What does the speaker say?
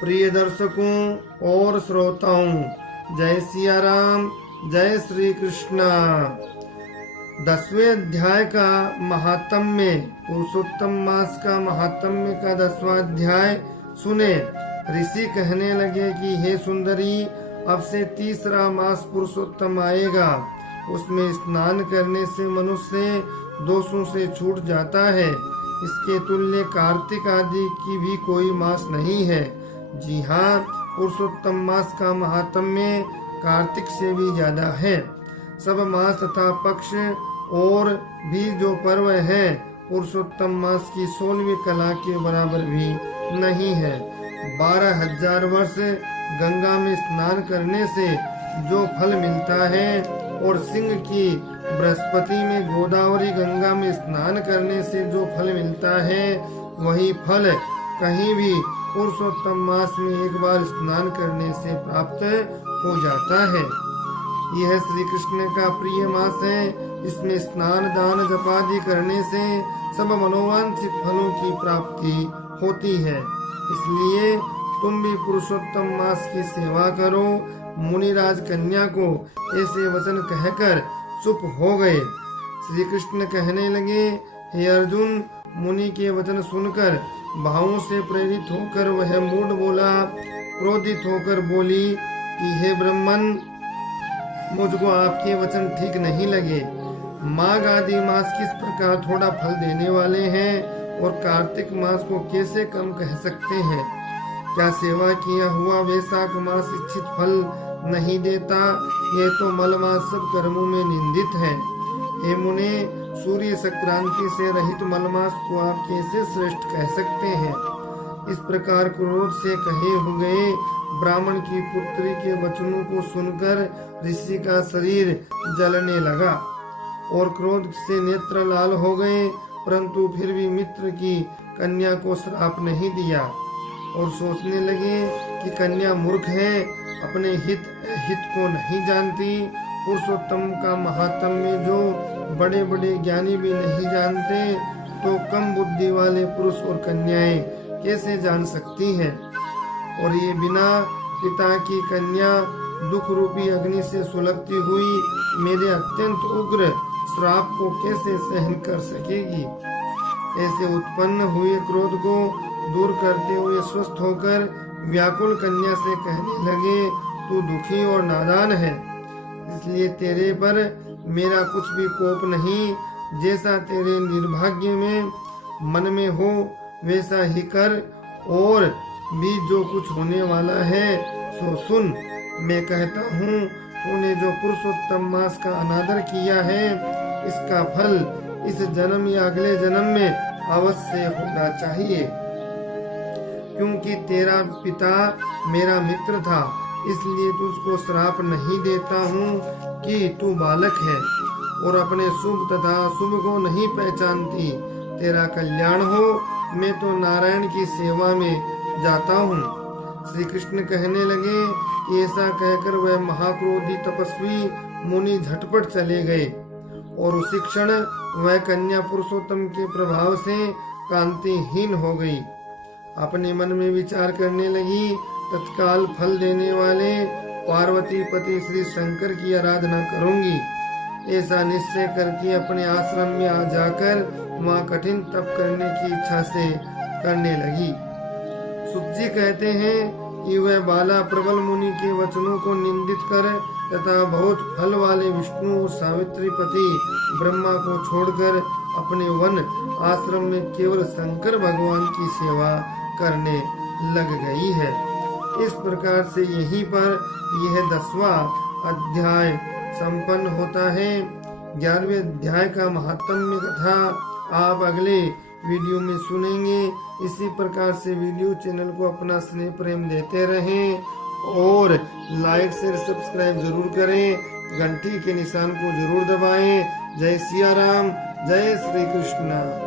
प्रिय दर्शकों और श्रोताओं, जय सिया राम, जय श्री कृष्णा। 10वें अध्याय का महात्म्य, पुरुषोत्तम मास का महात्म्य का 10वां अध्याय सुने। ऋषि कहने लगे कि हे सुंदरी, अब से तीसरा मास पुरुषोत्तम आएगा। उसमें स्नान करने से मनुष्य दोषों से छूट जाता है। इसके तुल्य कार्तिक आदि की भी कोई मास नहीं है। जी हाँ, पुरुषोत्तम मास का महात्म्य कार्तिक से भी ज्यादा है। सब मास तथा पक्ष और भी जो पर्व है, पुरुषोत्तम मास की 16वीं कला के बराबर भी नहीं है। 12,000 वर्ष गंगा में स्नान करने से जो फल मिलता है और सिंह की बृहस्पति में गोदावरी गंगा में स्नान करने से जो फल मिलता है, वही फल कहीं भी पुरुषोत्तम मास में एक बार स्नान करने से प्राप्त हो जाता है। यह श्री कृष्ण का प्रिय मास है। इसमें स्नान, दान, जपादि करने से सब मनोवांछित फलों की प्राप्ति होती है। इसलिए तुम भी पुरुषोत्तम मास की सेवा करो। मुनिराज कन्या को ऐसे वचन कहकर चुप हो गए। श्री कृष्ण कहने लगे, हे अर्जुन, मुनि के वचन सुनकर भावों से प्रेरित होकर वह मूढ़ बोला, क्रोधित होकर बोली कि हे ब्राह्मण, मुझको आपके वचन ठीक नहीं लगे। माघ आदि मास किस प्रकार थोड़ा फल देने वाले हैं और कार्तिक मास को कैसे कम कह सकते हैं? क्या सेवा किया हुआ वैशाख मास इच्छित फल नहीं देता? यह तो मलमास सब कर्मों में निंदित है। हे मुने, सूर्य संक्रांति से रहित मलमास को आप कैसे श्रेष्ठ कह सकते हैं? इस प्रकार क्रोध से कहे हुए ब्राह्मण की पुत्री के वचनों को सुनकर ऋषि का शरीर जलने लगा और क्रोध से नेत्र लाल हो गए, परंतु फिर भी मित्र की कन्या को श्राप नहीं दिया और सोचने लगे कि कन्या मूर्ख है, अपने हित को नहीं जानती। पुरुषोत्तम का महात्म्य जो बड़े बड़े ज्ञानी भी नहीं जानते, तो कम बुद्धि वाले पुरुष और कन्याएं कैसे जान सकती हैं? और ये बिना पिता की कन्या दुख रूपी अग्नि से सुलगती हुई मेरे अत्यंत उग्र श्राप को कैसे सहन कर सकेगी? ऐसे उत्पन्न हुए क्रोध को दूर करते हुए स्वस्थ होकर व्याकुल कन्या से कहने लगे, तू दुखी और नादान है, इसलिए तेरे पर मेरा कुछ भी कोप नहीं। जैसा तेरे निर्भाग्य में मन में हो वैसा ही कर, और भी जो कुछ होने वाला है सो सुन। मैं कहता हूँ, तूने जो पुरुषोत्तम मास का अनादर किया है, इसका फल इस जन्म या अगले जन्म में अवश्य होना चाहिए। क्योंकि तेरा पिता मेरा मित्र था, इसलिए तुझको श्राप नहीं देता हूँ कि तू बालक है और अपने शुभ तथा शुभ को नहीं पहचानती। तेरा कल्याण हो, मैं तो नारायण की सेवा में जाता हूँ। श्री कृष्ण कहने लगे कि ऐसा कहकर वह महाक्रोधी तपस्वी मुनि झटपट चले गए और उसी क्षण वह कन्या पुरुषोत्तम के प्रभाव से कांतिहीन हो गई। अपने मन में विचार करने लगी, तत्काल फल देने वाले पार्वती पति श्री शंकर की आराधना करूंगी। ऐसा निश्चय करके अपने आश्रम में आ जाकर वहाँ कठिन तप करने की इच्छा से करने लगी। सुत जी कहते हैं कि वह बाला प्रबल मुनि के वचनों को निंदित कर तथा बहुत फल वाले विष्णु और सावित्री पति ब्रह्मा को छोड़कर अपने वन आश्रम में केवल शंकर भगवान की सेवा करने लग गई है। इस प्रकार से यहीं पर यह 10वां अध्याय संपन्न होता है। 11वें अध्याय का महात्म्य कथा आप अगले वीडियो में सुनेंगे। इसी प्रकार से वीडियो चैनल को अपना स्नेह प्रेम देते रहें और लाइक शेयर सब्सक्राइब जरूर करें। घंटी के निशान को जरूर दबाएं। जय सिया राम, जय श्री कृष्ण।